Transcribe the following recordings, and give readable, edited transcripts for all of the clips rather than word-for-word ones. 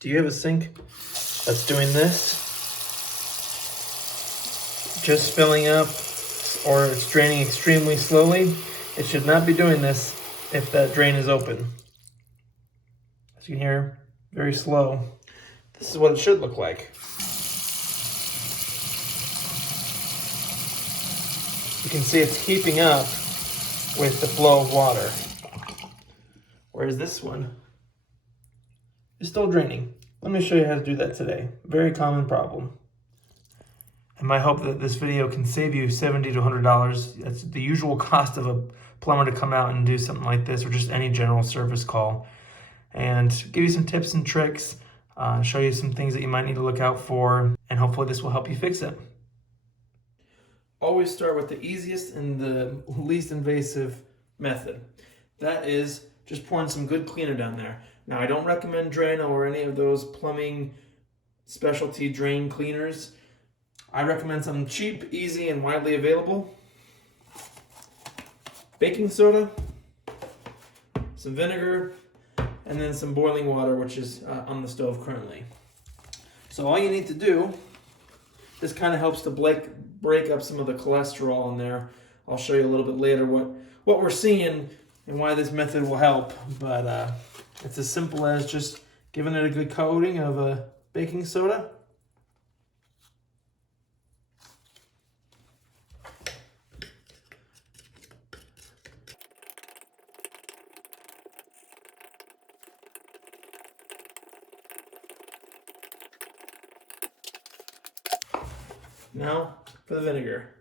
Do you have a sink that's doing this? Just filling up, or it's draining extremely slowly? It should not be doing this if that drain is open. As you can hear, very slow. This is what it should look like. You can see it's keeping up with the flow of water. Whereas this one is still draining. Let me show you how to do that today. Very common problem. And my hope that this video can save you $70 to $100. That's the usual cost of a plumber to come out and do something like this, or just any general service call. And give you some tips and tricks, show you some things that you might need to look out for, and hopefully this will help you fix it. Always start with the easiest and the least invasive method. That is just pouring some good cleaner down there. Now, I don't recommend Drano or any of those plumbing specialty drain cleaners. I recommend something cheap, easy, and widely available. Baking soda, some vinegar, and then some boiling water, which is on the stove currently. So all you need to do, this kind of helps to break up some of the cholesterol in there. I'll show you a little bit later what we're seeing and why this method will help. But it's as simple as just giving it a good coating of baking soda. Now for the vinegar.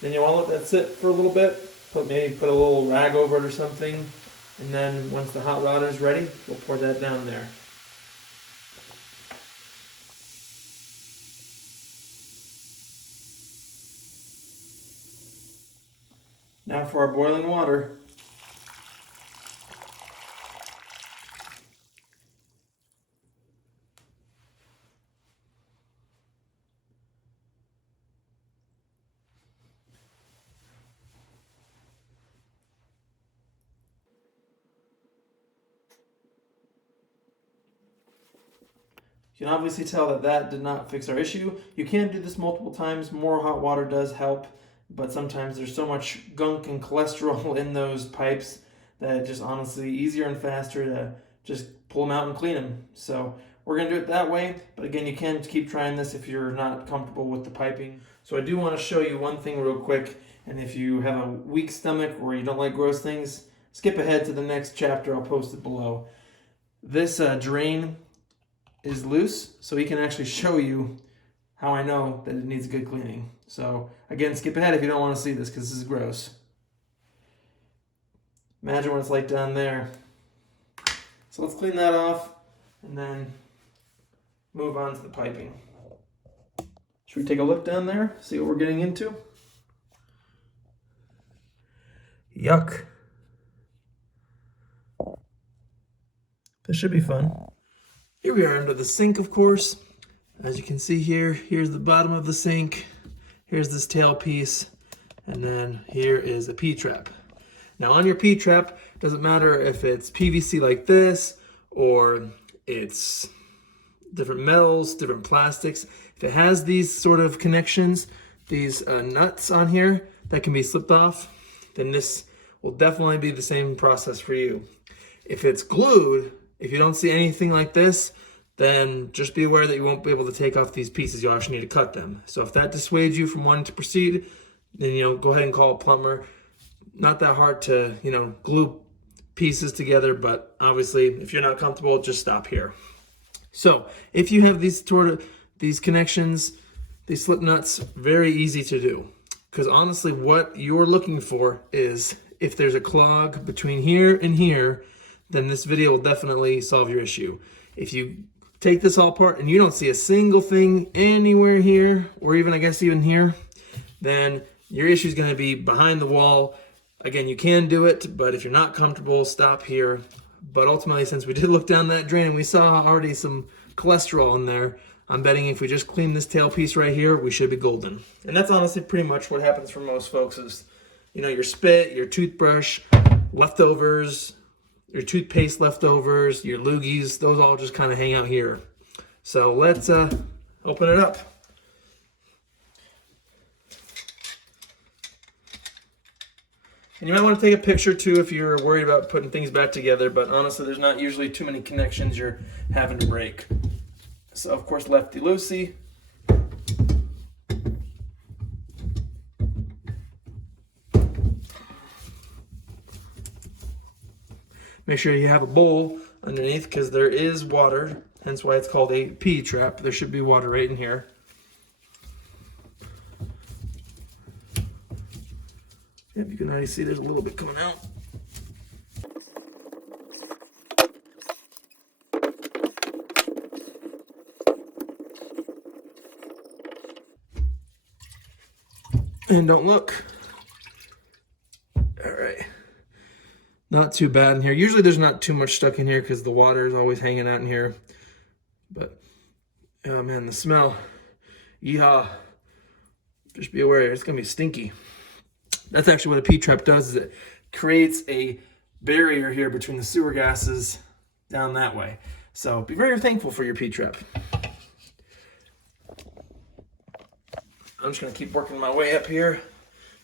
Then you want to let that sit for a little bit. Maybe put a little rag over it or something. And then once the hot water is ready, we'll pour that down there. Now for our boiling water. You can obviously tell that did not fix our issue. You can do this multiple times. More hot water does help, but sometimes there's so much gunk and cholesterol in those pipes that it's just honestly easier and faster to just pull them out and clean them. So we're gonna do it that way, but again, you can keep trying this if you're not comfortable with the piping. So I do want to show you one thing real quick, and if you have a weak stomach or you don't like gross things, skip ahead to the next chapter. I'll post it below. This drain is loose, so he can actually show you how I know that it needs good cleaning. So again, skip ahead if you don't want to see this, because this is gross. Imagine what it's like down there. So let's clean that off and then move on to the piping. Should we take a look down there, see what we're getting into? Yuck. This should be fun. Here we are under the sink, of course. As you can see here, here's the bottom of the sink. Here's this tail piece. And then here is a P-trap. Now on your P-trap, doesn't matter if it's PVC like this or it's different metals, different plastics. If it has these sort of connections, these nuts on here that can be slipped off, then this will definitely be the same process for you. If it's glued, if you don't see anything like this, then just be aware that you won't be able to take off these pieces. You'll actually need to cut them. So if that dissuades you from wanting to proceed, then go ahead and call a plumber. Not that hard to glue pieces together, but obviously if you're not comfortable, just stop here. So if you have these connections, these slip nuts, very easy to do. Because honestly, what you're looking for is if there's a clog between here and here, then this video will definitely solve your issue. If you take this all apart and you don't see a single thing anywhere here, or even I guess even here, then your issue is going to be behind the wall. Again, you can do it, but if you're not comfortable, stop here. But ultimately, since we did look down that drain and we saw already some cholesterol in there, I'm betting if we just clean this tail piece right here, we should be golden. And that's honestly pretty much what happens for most folks is you know, your spit, your toothbrush, leftovers, your toothpaste leftovers, your loogies, those all just kind of hang out here. So let's open it up. And you might want to take a picture too if you're worried about putting things back together, but honestly, there's not usually too many connections you're having to break. So of course, lefty-loosey. Make sure you have a bowl underneath because there is water, hence why it's called a P trap. There should be water right in here. Yep, you can already see there's a little bit coming out. And don't look. All right. Not too bad in here. Usually there's not too much stuck in here because the water is always hanging out in here. But, oh man, the smell. Yeehaw. Just be aware, it's going to be stinky. That's actually what a P-trap does, is it creates a barrier here between the sewer gases down that way. So be very thankful for your P-trap. I'm just going to keep working my way up here.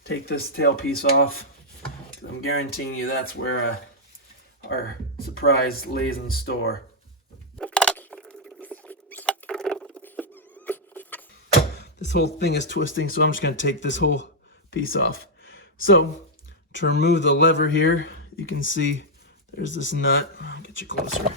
Take this tail piece off. I'm guaranteeing you that's where our surprise lays in store. This whole thing is twisting, so I'm just going to take this whole piece off. So, to remove the lever here, you can see there's this nut. I'll get you closer.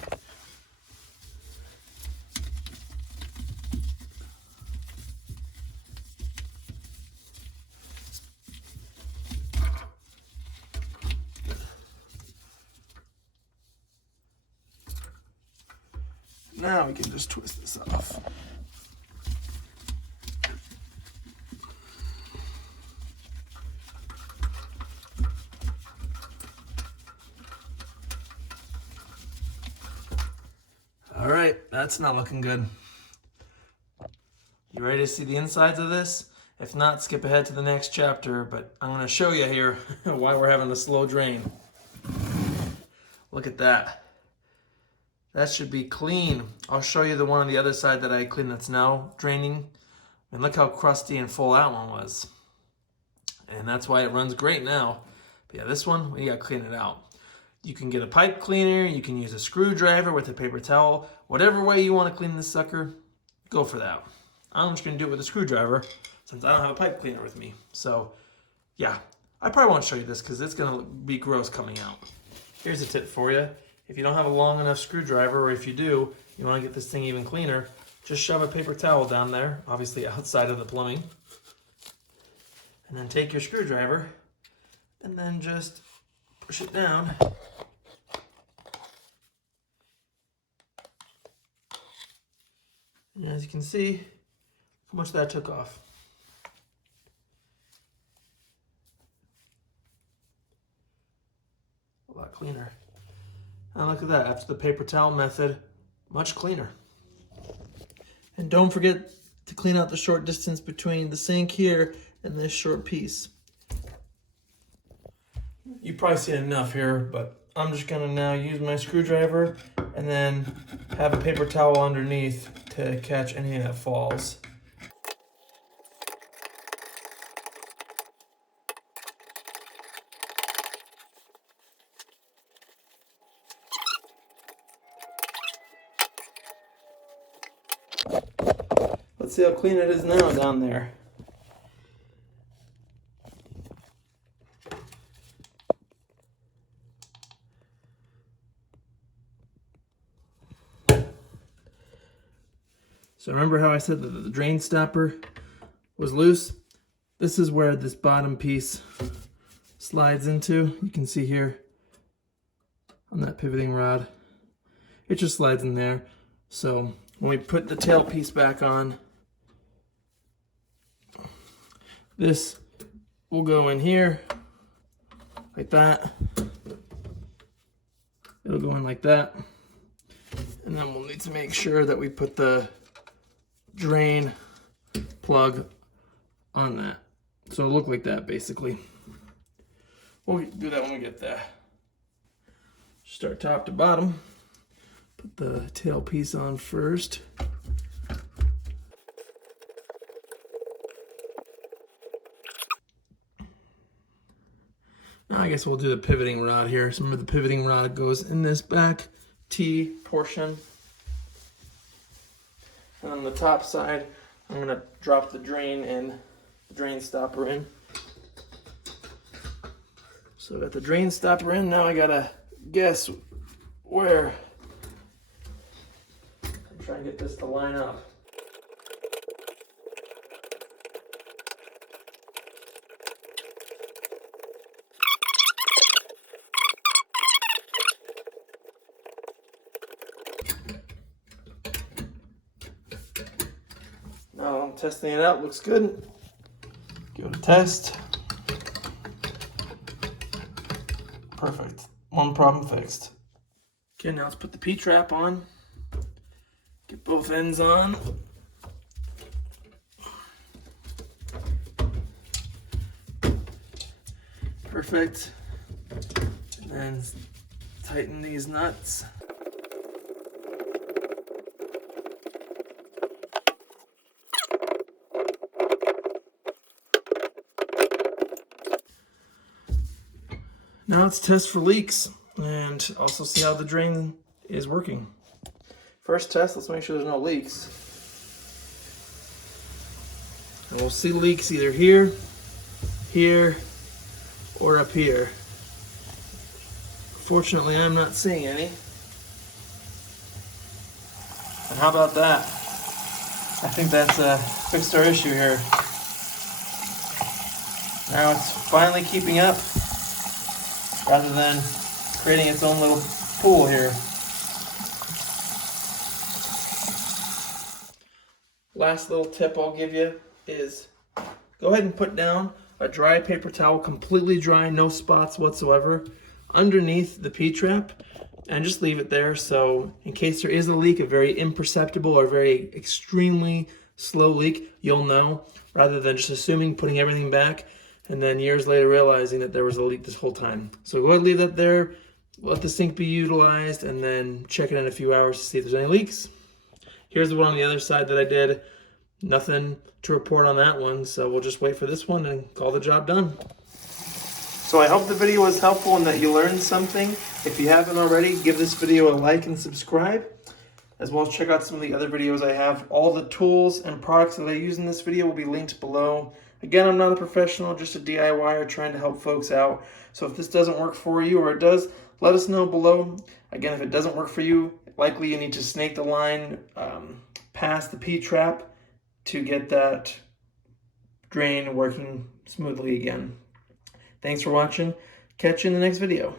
Now we can just twist this off. All right, that's not looking good. You ready to see the insides of this? If not, skip ahead to the next chapter, but I'm going to show you here why we're having a slow drain. Look at that. That should be clean. I'll show you the one on the other side that I cleaned that's now draining. And look how crusty and full that one was. And that's why it runs great now. But yeah, this one, we gotta clean it out. You can get a pipe cleaner, you can use a screwdriver with a paper towel. Whatever way you want to clean this sucker, go for that. I'm just gonna do it with a screwdriver since I don't have a pipe cleaner with me. So yeah, I probably won't show you this because it's gonna be gross coming out. Here's a tip for you. If you don't have a long enough screwdriver, or if you do, you want to get this thing even cleaner, just shove a paper towel down there, obviously outside of the plumbing. And then take your screwdriver and then just push it down. And as you can see, how much that took off. A lot cleaner. And look at that, after the paper towel method, much cleaner. And don't forget to clean out the short distance between the sink here and this short piece. You've probably seen enough here, but I'm just gonna now use my screwdriver and then have a paper towel underneath to catch any that falls. Let's see how clean it is now down there. So remember how I said that the drain stopper was loose? This is where this bottom piece slides into. You can see here on that pivoting rod. It just slides in there. So when we put the tail piece back on, this will go in here like that. It'll go in like that. And then we'll need to make sure that we put the drain plug on that. So it'll look like that basically. We'll do that when we get there. Start top to bottom. Put the tail piece on first. Now I guess we'll do the pivoting rod here. So remember, the pivoting rod goes in this back T portion. And on the top side, I'm going to drop the drain and the drain stopper in. So I got the drain stopper in. Now I got to guess where. I'm trying to get this to line up. Now I'm testing it out, looks good. Give it a test. Perfect, one problem fixed. Okay, now let's put the P-trap on. Get both ends on. Perfect. And then tighten these nuts. Now let's test for leaks and also see how the drain is working. First test, let's make sure there's no leaks. And we'll see leaks either here, here, or up here. Fortunately, I'm not seeing any. And how about that? I think that's fixed our issue here. Now it's finally keeping up, rather than creating its own little pool here. Last little tip I'll give you is go ahead and put down a dry paper towel, completely dry, no spots whatsoever, underneath the P-trap, and just leave it there. So in case there is a leak, a very imperceptible or very extremely slow leak, you'll know, rather than just assuming, putting everything back, and then years later realizing that there was a leak this whole time. So go ahead and leave that there, let the sink be utilized, and then check it in a few hours to see if there's any leaks. Here's the one on the other side that I did. Nothing to report on that one, so we'll just wait for this one and call the job done. So I hope the video was helpful and that you learned something. If you haven't already, give this video a like and subscribe, as well as check out some of the other videos I have. All the tools and products that I use in this video will be linked below. Again, I'm not a professional, just a DIYer trying to help folks out. So if this doesn't work for you, or it does, let us know below. Again, if it doesn't work for you, likely you need to snake the line past the P-trap to get that drain working smoothly again. Thanks for watching. Catch you in the next video.